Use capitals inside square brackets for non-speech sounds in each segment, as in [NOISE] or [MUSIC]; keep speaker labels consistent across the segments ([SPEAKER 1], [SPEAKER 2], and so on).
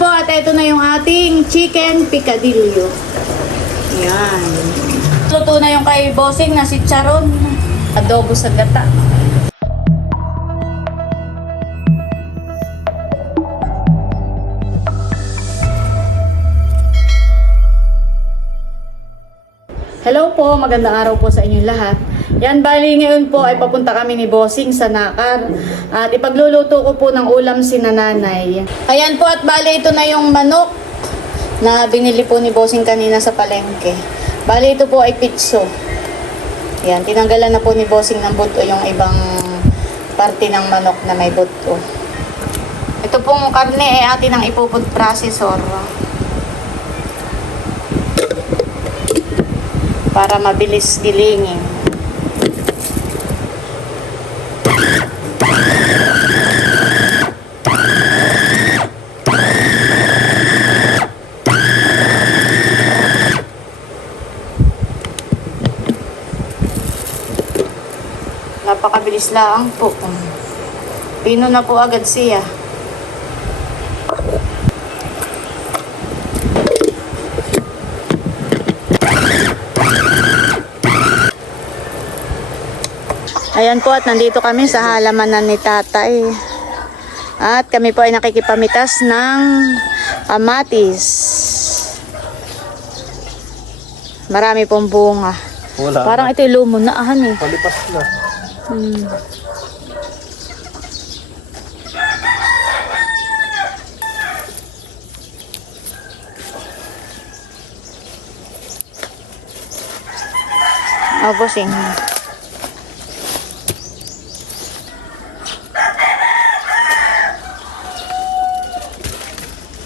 [SPEAKER 1] po at ito na yung ating chicken picadillo. Yan. Luto na yung kay bossing na si Charon. Adobo sa gata. Hello po, magandang araw po sa inyong lahat. Yan, bali ngayon po ay papunta kami ni Bossing sa Nakar. At ipagluluto ko po ng ulam si nanay. Ayan po at bali ito na yung manok na binili po ni Bossing kanina sa palengke. Bali ito po ay pitso. Yan, tinanggalan na po ni Bossing ng buto yung ibang parte ng manok na may buto. Ito pong karne ay atin ang ipupod processor. para mabilis gilingin. Napakabilis lang po. Pino na po agad siya. Ayan po at nandito kami sa halamanan ni tatay. At kami po ay nakikipamitas ng kamatis. Marami pong bunga.
[SPEAKER 2] Wala.
[SPEAKER 1] Parang ito yung lumo na ahan eh.
[SPEAKER 2] Palipas na.
[SPEAKER 1] Hmm. Oh, bossing.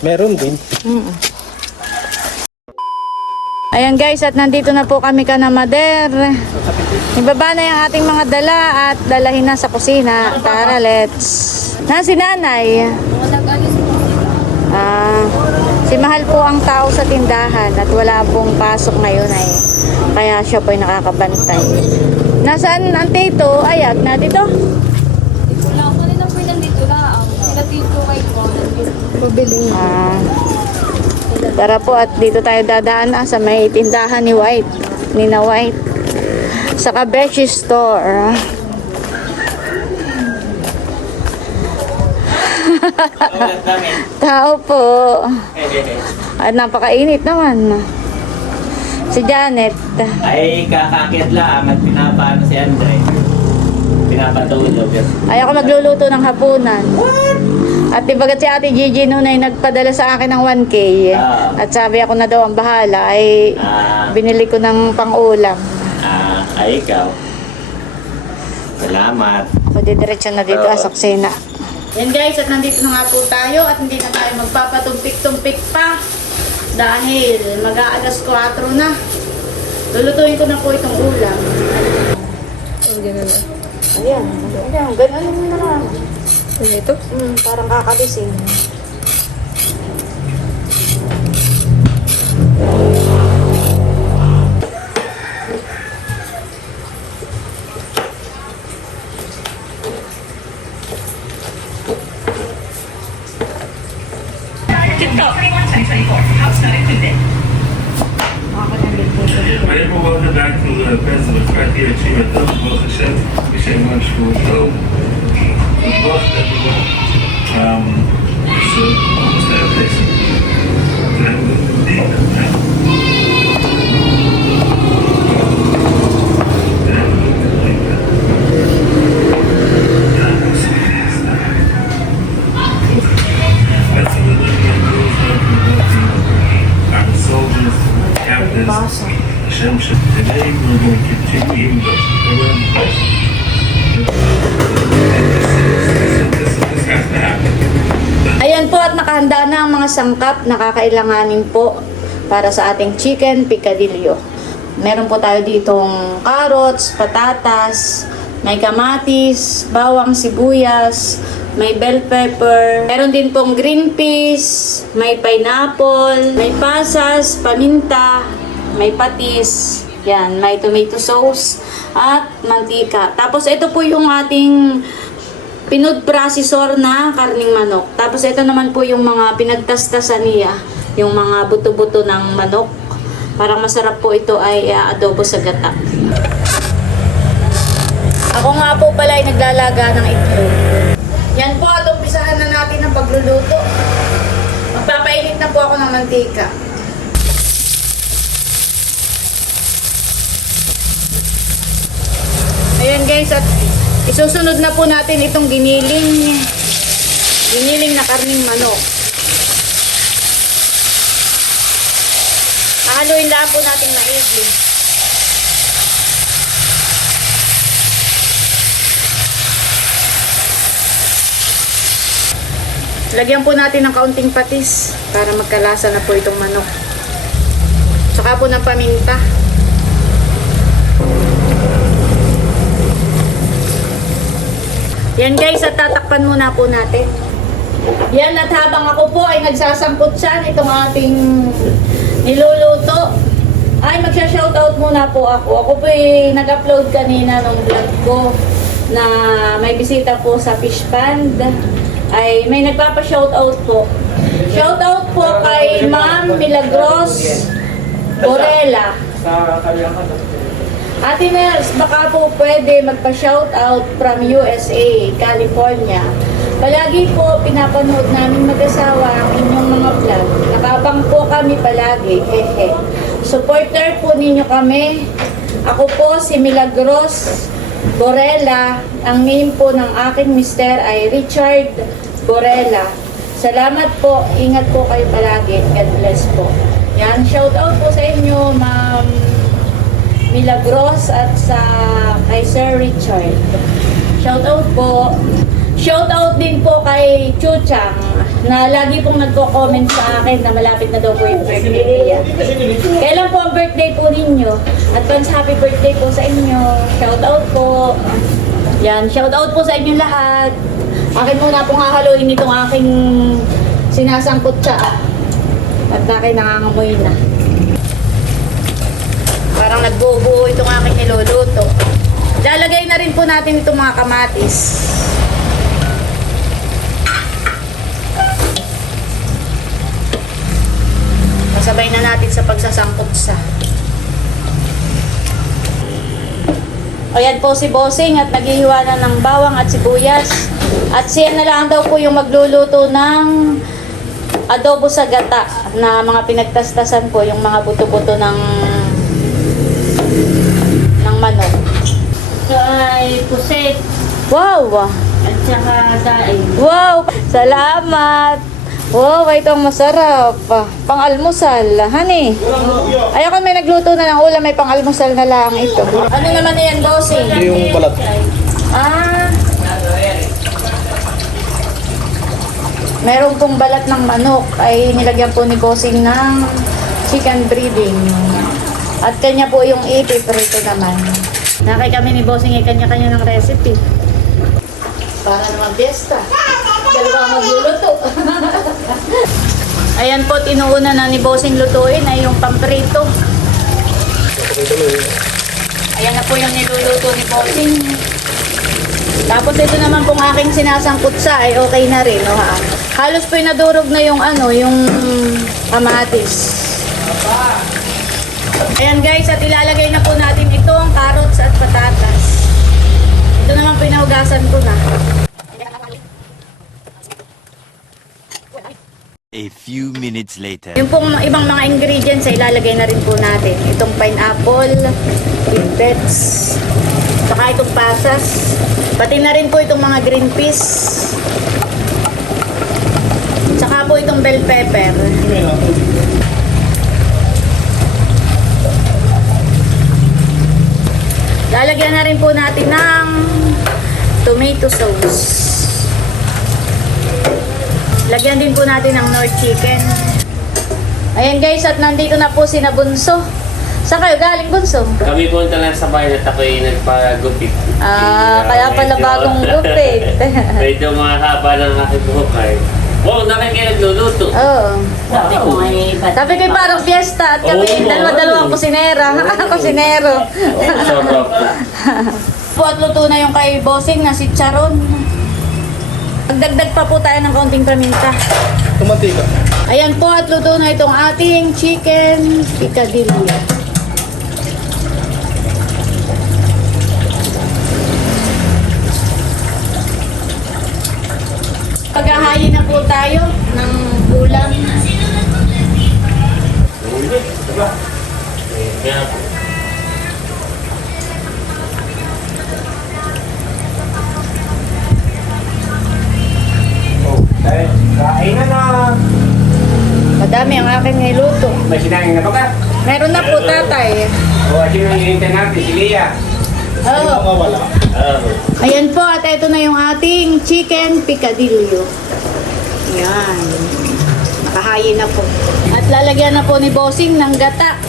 [SPEAKER 2] Meron din.
[SPEAKER 1] Mm. Ayan guys, at nandito na po kami ka na Mader. Ibaba na yung ating mga dala at dalahin na sa kusina. Tara, let's. Na si nanay. Ah, si Mahal po ang tao sa tindahan at wala pong pasok ngayon ay kaya siya po ay nakakabantay. Nasaan ang tito? Ayag na dito.
[SPEAKER 3] Wala ako kanina po nandito lang. Sila dito kay ko.
[SPEAKER 1] Ah, tara po at dito tayo dadaan ah, sa may tindahan ni White, ni na White. Sa Kabeshi Store. Tao po. At napakainit naman. Si Janet.
[SPEAKER 4] Ay, kakakit lang at pinapaano si Andre. Pinapatulog.
[SPEAKER 1] Ay ako magluluto ng hapunan. At ibagat si Ate Gigi noon ay nagpadala sa akin ng 1K.
[SPEAKER 4] Ah.
[SPEAKER 1] At sabi ako na daw ang bahala ay
[SPEAKER 4] Ah,
[SPEAKER 1] binili ko ng pang-ulam.
[SPEAKER 4] Ah, ay ikaw. Salamat.
[SPEAKER 1] So, didiretso na dito
[SPEAKER 4] Oo.
[SPEAKER 1] sa kusina. Yan guys, at nandito na nga po tayo at hindi na tayo magpapatumpik-tumpik pa dahil mag-aalas 4 na. Lulutuin ko na po itong ulam. Ayan, ayan, ganun na lang.
[SPEAKER 3] Ito?
[SPEAKER 1] Hmm, parang kakalising. Kakailanganin po para sa ating chicken picadillo. Meron po tayo ditong carrots, patatas, may kamatis, bawang sibuyas, may bell pepper, meron din pong green peas, may pineapple, may pasas, paminta, may patis, yan, may tomato sauce, at mantika. Tapos ito po yung ating pinood processor na karning manok. Tapos ito naman po yung mga pinagtastasan niya, yung mga buto-buto ng manok. Parang masarap po ito ay ah, adobo sa gata. Ako nga po pala ay naglalaga ng itlog. Yan po at umpisahan na natin ang pagluluto. Magpapainit na po ako ng mantika. Ayan guys, at isusunod na po natin itong giniling giniling na karning manok. Hahaluin lang po natin maigi. Lagyan po natin ng kaunting patis para magkalasa na po itong manok. Tsaka po ng paminta. Yan guys, at tatakpan muna po natin. Yan, at habang ako po ay nagsasangkot siya itong ating niluluto, ay magsha-shoutout muna po ako. Ako po ay nag-upload kanina ng vlog ko na may bisita po sa fish pond. Ay may nagpapa-shoutout po. Shoutout po kay Ma'am Milagros Borela. Ate Nels, baka po pwede magpa-shoutout from USA, California. Palagi po pinapanood namin mag-asawa ang inyong mga vlog. Nakabang po kami palagi. Hehe. Supporter po ninyo kami. Ako po si Milagros Borela. Ang name po ng aking mister ay Richard Borela. Salamat po. Ingat po kayo palagi. God bless po. Yan, shoutout po sa inyo, ma'am. Milagros at sa kay Sir Richard. Shoutout po. Shoutout din po kay Chuchang na lagi pong nagko-comment sa akin na malapit na daw po yung birthday niya. Kailan po ang birthday po ninyo? Advance happy birthday po sa inyo. Shoutout po. Yan, shoutout po sa inyo lahat. Akin muna pong hahaluin itong aking sinasangkot sa at akin nangangamoy na. Nagbubuo itong aking niluluto. Lalagay na rin po natin itong mga kamatis. Kasabay na natin sa pagsasangkot sa. Ayan po si Bossing at naghihiwa na ng bawang at sibuyas. At siya na lang daw po yung magluluto ng adobo sa gata na mga pinagtastasan po yung mga buto-buto ng ng manok.
[SPEAKER 3] Ito ay puset
[SPEAKER 1] Wow!
[SPEAKER 3] at saka daing.
[SPEAKER 1] Wow! Salamat! Wow, ito ang masarap. Pang-almusal, honey. Ay, ako may nagluto na ng ulam, may pang-almusal na lang ito. Ano naman na yan, bossing?
[SPEAKER 2] Yung balat.
[SPEAKER 1] Ah. Meron pong balat ng manok ay nilagyan po ni Bossing ng chicken breeding. At kanya po yung ipip rito naman. Nakay kami ni Bossing ay kanya-kanya ng recipe. Para naman fiesta. Dalawa magluluto. [LAUGHS] Ayan po, tinuuna na ni Bossing lutuin ay yung pamprito. Ayan na po yung niluluto ni Bossing. Tapos ito naman pong aking sinasangkot sa ay okay na rin, no, ha? Halos po nadurog na yung ano, yung kamatis. Ayan guys, at ilalagay na po natin itong carrots at patatas. Ito naman pinahugasan ko na.
[SPEAKER 5] A few minutes later.
[SPEAKER 1] Yung pong ibang mga ingredients ay ilalagay na rin po natin. Itong pineapple, bits, saka itong pasas. Pati na rin po itong mga green peas. Saka po itong bell pepper. Lalagyan na rin po natin ng tomato sauce. Lagyan din po natin ng Nord chicken. Ayan guys, at nandito na po si Nabunso. Saan kayo galing, Bunso?
[SPEAKER 4] Kami punta lang sa bahay at ako'y nagpagupit.
[SPEAKER 1] Ah, kaya pala bagong gupit. [LAUGHS]
[SPEAKER 4] medyo mahaba ng aking buhok ay. Wow, nakikinig nagluluto.
[SPEAKER 1] Oo.
[SPEAKER 3] Sabi ko ay ba't
[SPEAKER 1] Sabi ko parang fiesta at kami
[SPEAKER 4] Oo,
[SPEAKER 1] dalawa-dalawang kusinera. [LAUGHS] Kusinero.
[SPEAKER 4] Oh, sarap. [LAUGHS]
[SPEAKER 1] po at luto na yung kay Bossing na si Charon. Magdagdag pa po tayo ng kaunting paminta.
[SPEAKER 2] Tumantika.
[SPEAKER 1] Ayan po at luto na itong ating chicken picadillo.
[SPEAKER 2] Kain na na.
[SPEAKER 1] Madami ang aking niluto.
[SPEAKER 2] May sinangin na ba ka?
[SPEAKER 1] Meron na po tatay.
[SPEAKER 2] O, sino yung hinintay natin? Si Lia.
[SPEAKER 1] Oh.
[SPEAKER 2] wala?
[SPEAKER 4] Oh.
[SPEAKER 1] Ayan po at ito na yung ating chicken picadillo. Ayan. Nakahayin na po. At lalagyan na po ni Bossing ng gata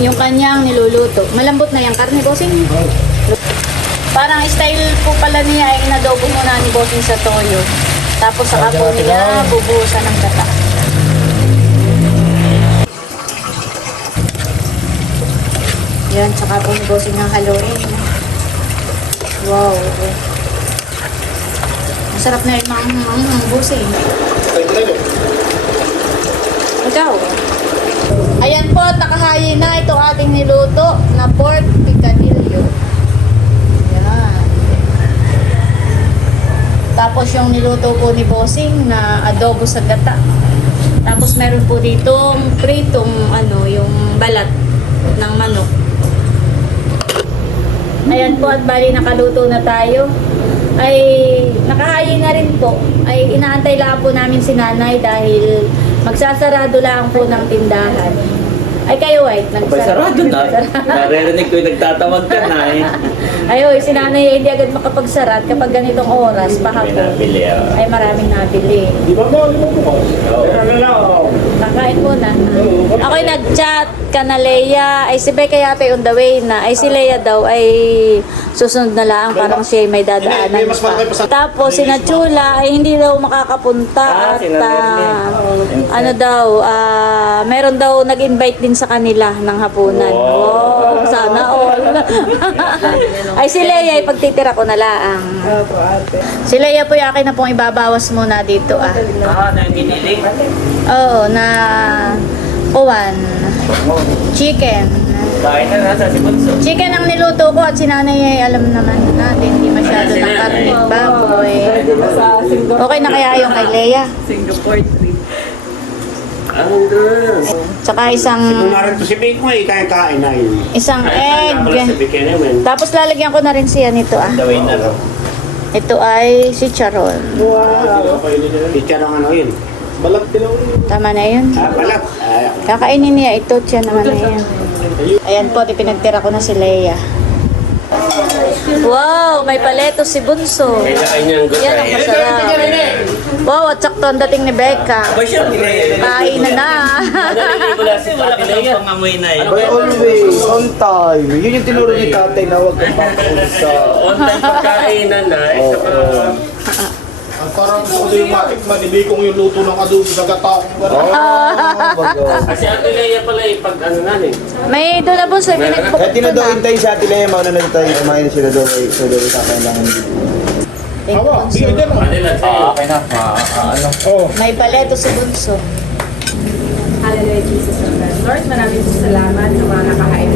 [SPEAKER 1] yung kanyang niluluto. Malambot na yung karne, Bossing. Parang style po pala niya ay inadobo muna ni Bossing sa toyo. Tapos saka po niya bubuhusan ng gata. Yan, saka po ni Bossing ng haluin. Wow. Masarap na yung mga mga mga Bossing. Ikaw. Ayan po, nakahayin na itong ating niluto na pork picadillo. Ayan. Tapos yung niluto po ni Bossing na adobo sa gata. Tapos meron po ditong pritong ano, yung balat ng manok. Ayan po at bali nakaluto na tayo. Ay nakahayin na rin po. Ay inaantay lang po namin si nanay dahil magsasarado lang po ng tindahan. Ay kayo ay
[SPEAKER 4] Abay, sarado na. Naririnig ko yung nagtatawag ka na eh. [LAUGHS]
[SPEAKER 1] Ay oy, si nanay ay hindi agad makapagsarat kapag ganitong oras,
[SPEAKER 4] May
[SPEAKER 1] pahapon.
[SPEAKER 4] nabili ah.
[SPEAKER 1] Ay maraming nabili.
[SPEAKER 2] Di ba mo? Di mo mo?
[SPEAKER 4] Oo.
[SPEAKER 2] Ano lang?
[SPEAKER 1] Kakain muna. Ako'y nag-chat ka na Leia. Ay si Becca yata on the way na. Ay si Leia daw ay susunod na lang. Parang siya ay may dadaanan
[SPEAKER 2] mas malaki pa
[SPEAKER 1] pa.
[SPEAKER 2] sa-
[SPEAKER 1] Tapos si Nachula ay hindi daw makakapunta.
[SPEAKER 4] Ah,
[SPEAKER 1] at
[SPEAKER 4] si Nanay
[SPEAKER 1] ah, ano daw, ah, meron daw nag-invite din sa kanila ng hapunan.
[SPEAKER 4] Wow.
[SPEAKER 1] Wow, sana all. [LAUGHS] ay si Leia ay pagtitira ko na lang. Si Leia po yung akin na pong ibabawas muna dito ah.
[SPEAKER 4] Ah, na yung giniling.
[SPEAKER 1] Oo, na uwan. Chicken.
[SPEAKER 4] Kain na nasa si Bunso.
[SPEAKER 1] Chicken ang niluto ko at si nanay ay alam naman natin, hindi masyado ng karne. Baboy. Okay na kaya yung kay Leia?
[SPEAKER 3] Singapore trip.
[SPEAKER 4] Andres.
[SPEAKER 1] Tsaka isang
[SPEAKER 2] Kung narito si Big May, kaya-kain na yun.
[SPEAKER 1] isang egg.
[SPEAKER 2] Bigyan naman.
[SPEAKER 1] Tapos lalagyan ko na rin siya nito ah.
[SPEAKER 4] The way na raw.
[SPEAKER 1] Ito ay si Charon.
[SPEAKER 2] Picture ang ano yun. Balat dilaw yun.
[SPEAKER 1] Tama na yun.
[SPEAKER 2] Ah, balat. Ay,
[SPEAKER 1] Kakainin niya ito, siya naman na yan. Ayan po, di pinagtira ko na si Leia. Wow, may paleto si Bunso.
[SPEAKER 4] Kailangan niyang
[SPEAKER 1] Yan ang
[SPEAKER 4] gusay.
[SPEAKER 1] masarap. Wow, at sakto ang dating ni Becca. Kain na na.
[SPEAKER 4] Narinig ko lang si Ate Leia. pangamoy na eh.
[SPEAKER 6] By always, on time. Yun yung tinuro ni tatay na huwag kang [LAUGHS] papakulit sa...
[SPEAKER 4] Online pagkainan na. Isa pa.
[SPEAKER 2] Ko yung matikman, hindi kong yung luto ng adobo sa gata.
[SPEAKER 6] Oh, bago. [LAUGHS]
[SPEAKER 4] Kasi Ate Leia pala eh, pag ano namin.
[SPEAKER 1] May doon na Bunso, pinagpukot
[SPEAKER 6] Kaya
[SPEAKER 1] ko
[SPEAKER 6] tinadoin
[SPEAKER 1] na.
[SPEAKER 6] tayo sa atin na mauna na tayo kumain sila daw ay so daw.
[SPEAKER 1] Thank you,
[SPEAKER 2] Awa, sige din.
[SPEAKER 4] Kanila sa'yo.
[SPEAKER 2] Oh.
[SPEAKER 1] May paleto si Bunso.
[SPEAKER 7] Hallelujah, Jesus of. Lord, maraming po salamat sa mga nakahain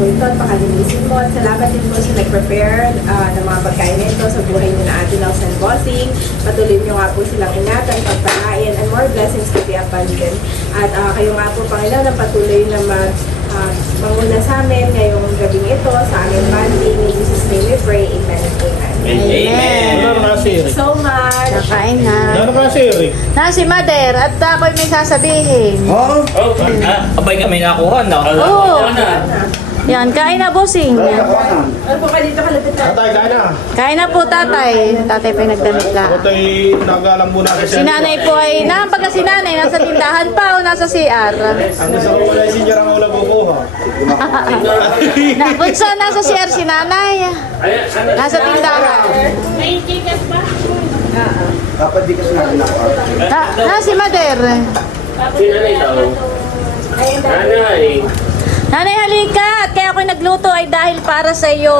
[SPEAKER 7] mo ito at pakalinisin mo. At salamat din po sa nag-prepare ah, ng mga pagkain nito sa buhay niyo na atin ng San Bossing. Patuloy niyo nga po silang ingatan, pagpalain, and more blessings to be abundant. At ah, kayo nga po, Panginoon, na patuloy na mag ah, manguna sa amin ngayong gabing ito sa aming banding. In Jesus' name we pray. Amen and amen.
[SPEAKER 4] Amen.
[SPEAKER 2] Na si Eric?
[SPEAKER 7] So much.
[SPEAKER 1] Nakain na.
[SPEAKER 2] Ano ka si Eric?
[SPEAKER 1] Na si Mother, at ako'y may sasabihin.
[SPEAKER 6] Oh,
[SPEAKER 4] Oh, abay kami nakuha na.
[SPEAKER 1] Oo.
[SPEAKER 4] Na?
[SPEAKER 1] Yan, kain na, Bossing.
[SPEAKER 7] Ano po kayo dito kalapit na?
[SPEAKER 2] Tatay, kain na.
[SPEAKER 1] Kain na po, tatay. Tatay pa yung nagdamit lang.
[SPEAKER 2] Ako tayo nagalang muna kasi.
[SPEAKER 1] Si nanay po ay, na, pagka si nanay, nasa tindahan pa o nasa CR?
[SPEAKER 2] Ang gusto ko wala si Jarang Ola kukuha.
[SPEAKER 1] Na, bunso, nasa CR si nanay. Nasa tindahan.
[SPEAKER 6] dapat di kasi natin nakapag.
[SPEAKER 1] Na, na si Mother.
[SPEAKER 4] Sinanay daw. Nanay.
[SPEAKER 1] Nanay, halika! At kaya ako nagluto ay dahil para sa iyo.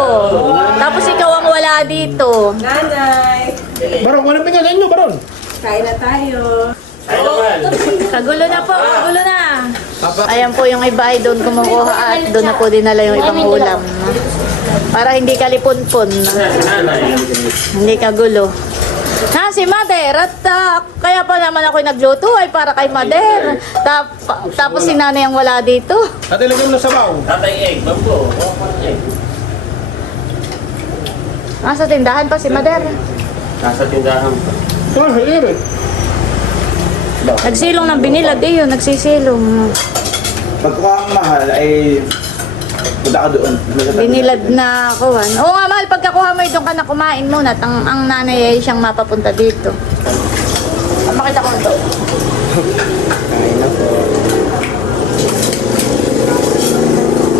[SPEAKER 1] Tapos ikaw ang wala dito.
[SPEAKER 7] Nanay,
[SPEAKER 2] Baron, ano pinagain nyo, Baron?
[SPEAKER 7] kain na tayo.
[SPEAKER 1] Kagulo na po, kagulo na. Ayan po yung iba ay doon kumukuha at doon na po dinala yung ibang ulam. Para hindi kalipunpon. Hindi kagulo. Ha, si Mother. At ah, kaya pa naman ako nagluto ay para kay Mother. Tap, tapos si nanay ang wala dito.
[SPEAKER 2] At ilagay mo na sabaw.
[SPEAKER 4] Tatay egg, bambo. Egg.
[SPEAKER 1] Nasa tindahan pa si Mother.
[SPEAKER 4] Nasa tindahan pa.
[SPEAKER 2] Ah, irit.
[SPEAKER 1] Nagsilong ng binilad eh yun, nagsisilong.
[SPEAKER 6] Pagkuha ang mahal ay punta ka doon.
[SPEAKER 1] Binilad na kuhan. Oo nga mahal, pagkakuha mo doon ka na kumain muna. Ang, ang nanay ay siyang mapapunta dito. Ah, Makita ko ito.
[SPEAKER 6] Kain na po.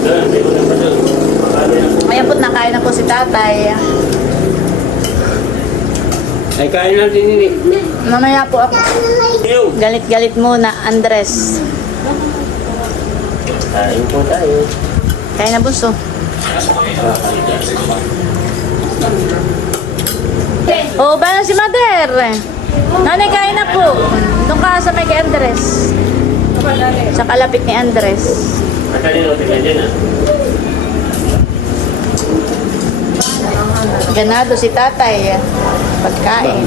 [SPEAKER 4] Doon, hindi ko na pa doon. Ano yan?
[SPEAKER 1] Ayan po't nakain na po si tatay.
[SPEAKER 4] Ay, kain natin ini.
[SPEAKER 1] Mamaya po ako. Galit-galit muna, Andres.
[SPEAKER 4] Kain po tayo.
[SPEAKER 1] Kaya na buso. Oo ba si Mother? Nanay, kain na po. Doon ka sa may kay Andres. Sa kalapit ni Andres. Ganado si tatay. Pagkain.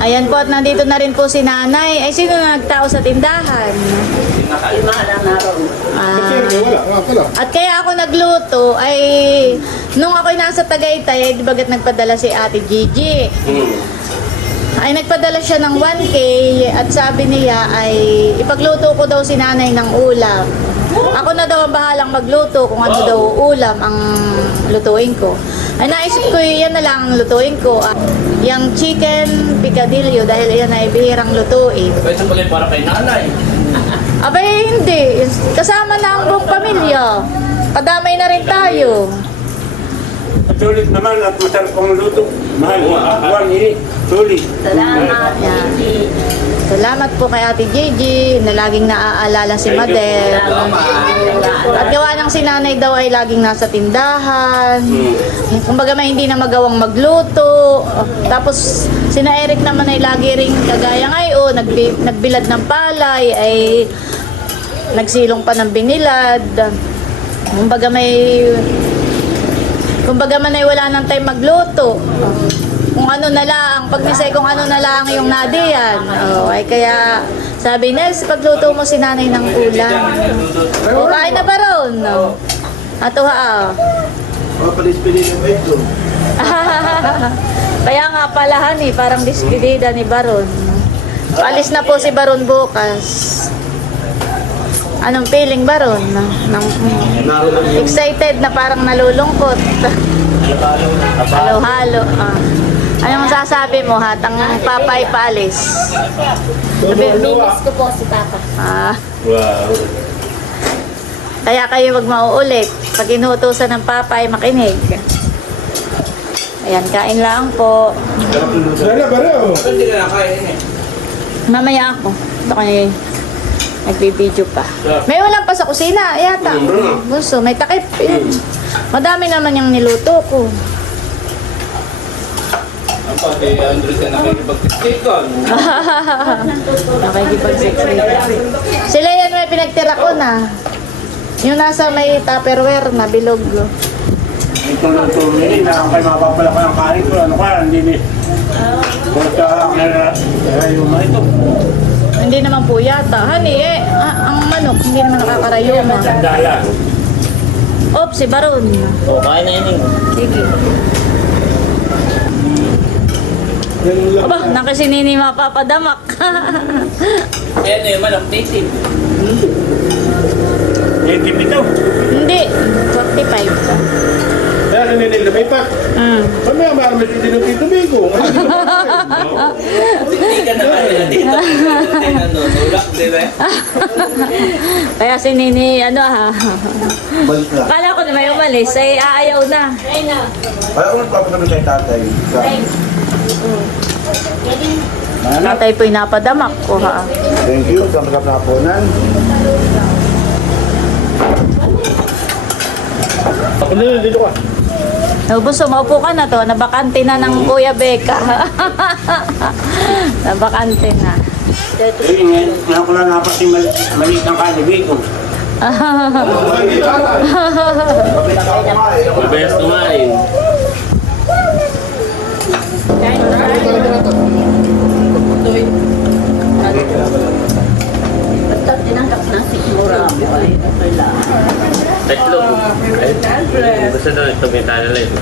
[SPEAKER 1] Ayan po at nandito na rin po si nanay. Ay, sino na nagtao sa tindahan? Ah. At kaya ako nagluto ay nung ako'y nasa Tagaytay ay di bagat nagpadala si Ate Gigi.
[SPEAKER 4] Hmm.
[SPEAKER 1] Ay nagpadala siya ng 1K at sabi niya ay ipagluto ko daw si nanay ng ulam. Ako na daw ang bahalang magluto kung ano daw ulam ang lutuin ko. Ay naisip ko yan na lang ang lutuin ko. Ah, yung chicken picadillo dahil yan ay bihirang lutuin.
[SPEAKER 4] Pwede pala para kay nanay.
[SPEAKER 1] Abay, hindi. Kasama na ang buong pamilya. Kadamay na rin tayo.
[SPEAKER 8] Sulit naman at masarap ang luto. Mahal, buwan ini. Sulit.
[SPEAKER 1] Salamat. Salamat po kay Ate Gigi na laging naaalala si Madel. At gawa ng si nanay daw ay laging nasa tindahan. Kumbaga may hindi na magawang magluto. Tapos sina Eric naman ay lagi ring kagaya ngayon, nagbi, nagbilad ng palay ay nagsilong pa ng binilad. Kumbaga may Kumbaga man ay wala nang time magluto. Kung ano na lang, pag nisay kung ano na lang yung nadiyan. Oh, ay kaya sabi Nels, pagluto mo si nanay ng ulam. O, kain na ba ron? No? Ato ha.
[SPEAKER 6] Mga palispili ito.
[SPEAKER 1] Kaya nga palahan eh, parang dispedida ni Baron. Alis na po si Baron bukas. Anong feeling Baron? Nang, excited na parang nalulungkot. Halo-halo. Ah. Ano masasabi mo hatang papay paalis?
[SPEAKER 3] Miss ko po si Papa.
[SPEAKER 1] Ah,
[SPEAKER 4] Wow.
[SPEAKER 1] kaya kayo wag mauulit. Pag inuutosan ng papay, makinig. Ayan, kain lang po.
[SPEAKER 2] Sana,
[SPEAKER 4] na nakain eh.
[SPEAKER 1] Mamaya ako. Ito kayo nagbibideo pa. May ulam pa sa kusina, yata. Bunso, may takip. Madami naman yung niluto ko.
[SPEAKER 2] Ang pati, Andres na nakikipag-tikon. [LAUGHS]
[SPEAKER 1] Nakikipagsiksika. Sila yan may pinagtira ko na. Yung nasa may tupperware na bilog.
[SPEAKER 8] Ito luto ini na kay mapapala ko ng kanin ko. Ano kaya, hindi ni. Basta ang narayo mo ito.
[SPEAKER 1] Hindi naman po yata. Hani eh, ah, ang manok hindi naman nakakarayoma.
[SPEAKER 8] Dala.
[SPEAKER 1] Oops, si Baron.
[SPEAKER 4] O, kain na yun eh.
[SPEAKER 1] Sige. Aba, nakasinini mapapadamak. [LAUGHS]
[SPEAKER 4] Eh, ano yung manok native?
[SPEAKER 8] Native ito.
[SPEAKER 1] Hindi, 45.
[SPEAKER 2] Kaya naninil na may pat.
[SPEAKER 1] Mm.
[SPEAKER 2] Mamaya marami si Tito Tito Bigo.
[SPEAKER 4] Hindi ka na kaya dito. Ano, tulak, di ba?
[SPEAKER 1] Kaya si Nini, ano ha,
[SPEAKER 6] Balik na.
[SPEAKER 1] kala ko na may umalis, ay aayaw na.
[SPEAKER 6] Kaya kung nagpapagamit kay tatay. Sa Manap.
[SPEAKER 1] Tatay po'y napadamak ko ha.
[SPEAKER 6] Thank you sa mga kapunan.
[SPEAKER 2] Ako na yun, dito ka.
[SPEAKER 1] Ubus, sumaupo ka na to. Nabakante na ng Kuya Becca. [LAUGHS] Nabakante na.
[SPEAKER 8] Eh, ngayon, ngayon ko lang napasin mali, maliit ang kanibig ko. [LAUGHS]
[SPEAKER 4] Mabes kumain. Tatlo. Gusto daw ito may talala ito.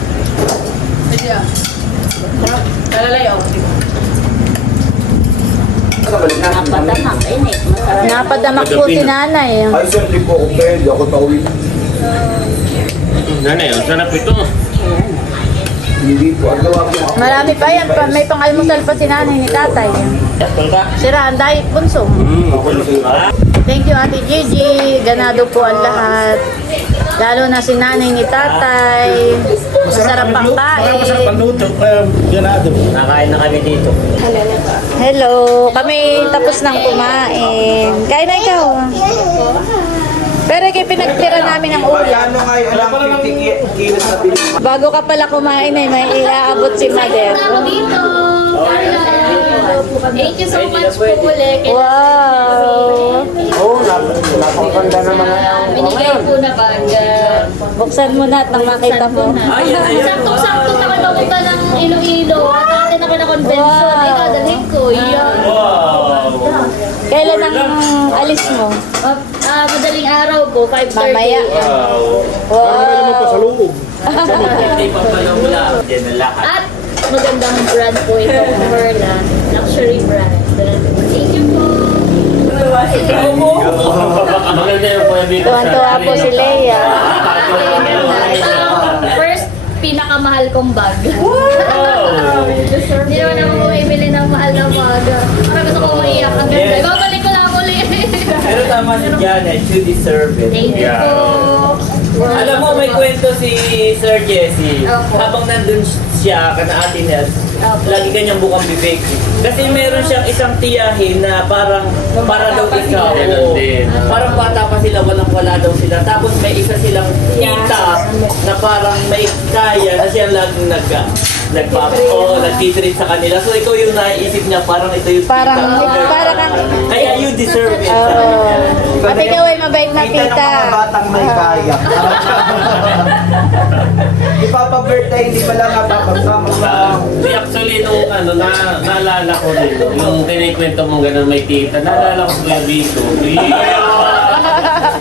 [SPEAKER 1] Napadamak po si nanay.
[SPEAKER 6] Ay, sir, di po okay. Di ako tawid.
[SPEAKER 4] Nanay, ang sarap ito.
[SPEAKER 6] Hindi po. Ko.
[SPEAKER 1] Marami pa yan. Pa, may pang-almusal pa si nanay ni tatay. Sira, ang diet bunso.
[SPEAKER 6] Ako na.
[SPEAKER 1] Thank you, Ate Gigi. Ganado po ang lahat. Lalo na si nanay ni tatay. Masarap ang
[SPEAKER 2] Masarap ang
[SPEAKER 1] kain.
[SPEAKER 2] luto. Um, ganado.
[SPEAKER 4] Nakain na kami dito.
[SPEAKER 1] Hello. Kami tapos nang kumain. Kain na ikaw. Pero kayo pinagtira namin ng ulam.
[SPEAKER 6] Ano nga yung alam 50 ki- kilos na bilis?
[SPEAKER 1] Bago ka pala kumain eh, may iaabot si Mader.
[SPEAKER 3] dito. Thank you so much po ulit.
[SPEAKER 1] Wow!
[SPEAKER 8] Oo, oh, nap napakaganda naman na yung
[SPEAKER 3] Binigay po na bag.
[SPEAKER 1] Buksan mo na at nang makita mo.
[SPEAKER 3] Saktong-sakto nakalago ka ng Iloilo. At natin ako na convention.
[SPEAKER 1] Wow.
[SPEAKER 3] Ikaw, dalhin ko. Yan.
[SPEAKER 1] Kailan ang alis mo?
[SPEAKER 3] Ah, ah, madaling araw po, 5.30
[SPEAKER 1] Mamaya.
[SPEAKER 3] a.m.
[SPEAKER 1] Wow!
[SPEAKER 2] loob.
[SPEAKER 4] Hindi pa pala wala. Diyan na lahat.
[SPEAKER 3] At magandang brand po ito, Perla. Luxury brand. Thank you po.
[SPEAKER 4] Maganda yung dito.
[SPEAKER 1] Tuwan-tuwa po si Leia.
[SPEAKER 3] Pinakamahal kong bag. [LAUGHS] Hindi naman ako bumibili ng mahal na bag. Parang gusto ko maiyak. Ang ganda.
[SPEAKER 4] Yes.
[SPEAKER 3] Babalik ko lang ulit.
[SPEAKER 4] Pero tama si Janet, you deserve it.
[SPEAKER 3] Thank you po.
[SPEAKER 4] Alam mo, may kwento si Sir Jesse.
[SPEAKER 3] Opo.
[SPEAKER 4] Habang nandun siya, kana ate Nels. Lagi kanyang bukang bibig. Kasi meron siyang isang tiyahin na parang para daw ikaw. Oo. Parang bata pa sila, walang wala daw sila. Tapos may isa silang tita na parang may kaya na siya laging nag nagpap oh, nagtitreat sa kanila. So ikaw yung naiisip niya, parang ito yung
[SPEAKER 1] Parang,
[SPEAKER 4] tita.
[SPEAKER 1] parang ang...
[SPEAKER 4] Kaya you deserve it.
[SPEAKER 1] Oo.
[SPEAKER 4] sabi niya.
[SPEAKER 1] At ikaw ay mabait na
[SPEAKER 6] Kita ng
[SPEAKER 1] tita.
[SPEAKER 6] mga batang may kaya. [LAUGHS] Ipapa-birthday, hindi pa lang napapasama.
[SPEAKER 4] Ah, Di actually nung ano na naalala ko rin yung kinikwento mo ganun may tita naalala ko Kuya Vito [LAUGHS]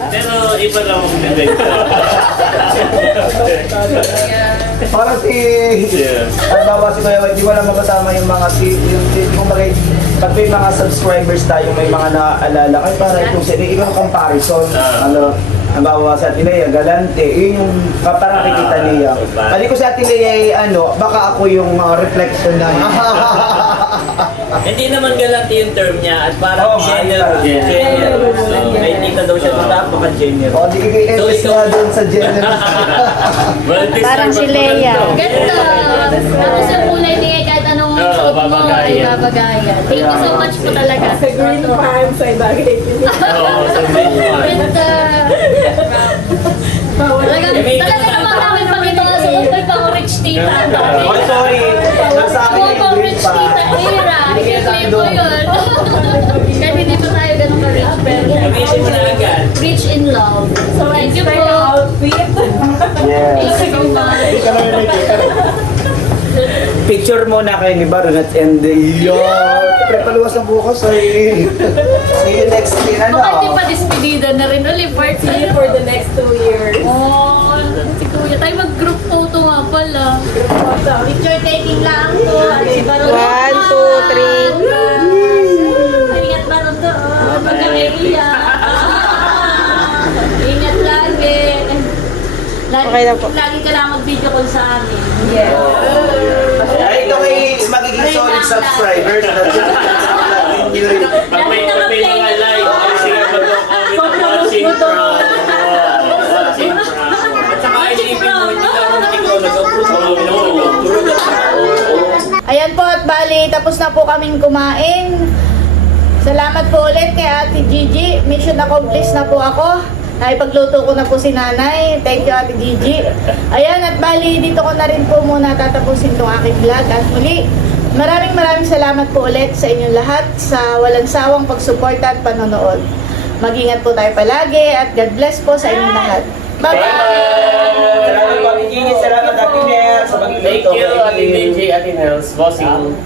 [SPEAKER 4] pero iba lang ang bibig [LAUGHS]
[SPEAKER 6] Parang si...
[SPEAKER 4] Yeah.
[SPEAKER 6] Ang bawa si Kuya White, di ko lang makasama yung mga si... Yung, yung, yung mga, pag may mga subscribers tayo, may mga naaalala. Kaya para itong sa ibang comparison.
[SPEAKER 4] Ah.
[SPEAKER 6] Ano, ang bawa sa Ate Lea, galante. Yun yung parang nakikita niya. Kali ko sa Ate Lea, ano, baka ako yung mga reflection na [LAUGHS]
[SPEAKER 4] hindi naman galanti yung term niya at
[SPEAKER 6] Oo,
[SPEAKER 4] parang generous
[SPEAKER 6] ayos.
[SPEAKER 4] generous so, may tita daw siya na napaka generous
[SPEAKER 6] o, di kay
[SPEAKER 4] So,
[SPEAKER 6] Elvis
[SPEAKER 4] ikaw-
[SPEAKER 6] na doon sa generous. [LAUGHS]
[SPEAKER 4] well, this
[SPEAKER 1] Parang si Leia.
[SPEAKER 3] Ganda. Tapos yung kulay niya kahit anong
[SPEAKER 4] Oo,
[SPEAKER 3] suot mo ay
[SPEAKER 4] babagayan.
[SPEAKER 3] babagayan. Thank you so much po talaga.
[SPEAKER 7] Sa green pants ay bagay.
[SPEAKER 4] Oo, so medyo
[SPEAKER 3] Ganda. Talaga,
[SPEAKER 4] Eh, may-
[SPEAKER 3] talaga naman namin pag ito na suot ko pang rich tita.
[SPEAKER 6] oh, sorry. Nasa akin
[SPEAKER 3] Ako
[SPEAKER 6] yung
[SPEAKER 3] pang
[SPEAKER 6] green
[SPEAKER 3] rich
[SPEAKER 6] pa.
[SPEAKER 3] tita era. I-claim ko yun. Kahit hindi pa tayo ganun ka-rich. Pero
[SPEAKER 4] gamitin mo na agad
[SPEAKER 3] rich in love. Thank you po.
[SPEAKER 7] outfit.
[SPEAKER 6] Yes.
[SPEAKER 3] Thank you so much.
[SPEAKER 6] Picture mo na kayo ni Baron at end the year. Pre, paluwas ng bukas ay. See you next year. Ano?
[SPEAKER 3] Baka hindi pa dispedida na rin ulit. Part
[SPEAKER 7] See you for the next two years.
[SPEAKER 3] Oh, si Kuya. Tayo mag-group photo nga pala. Picture taking lang po. Si Baron.
[SPEAKER 1] Okay na po.
[SPEAKER 3] Lagi ka lang mag-video call sa amin.
[SPEAKER 6] Ay, ito kay magiging solid subscribers.
[SPEAKER 4] pag may, pag may mga like ay sige mag-comment watching from watching from at saka isipin mo hindi lang ikaw nag-approve mo
[SPEAKER 1] Ayan po at bali, tapos tapos na po kaming kumain. Salamat po ulit kay Ate Gigi. Mission accomplished na po ako. Naipagluto ko na po si nanay. Thank you, Ate Gigi. Ayan, at bali, dito ko na rin po muna tatapusin tong aking vlog. At muli, maraming maraming salamat po ulit sa inyong lahat sa walang sawang pagsuporta at panonood. Mag-ingat po tayo palagi at God bless po sa inyong lahat. Bye-bye!
[SPEAKER 6] Salamat po, Ate Gigi. Salamat, Ate Nel, sa
[SPEAKER 4] Thank you, Ate DJ, Ate Nels, bossing.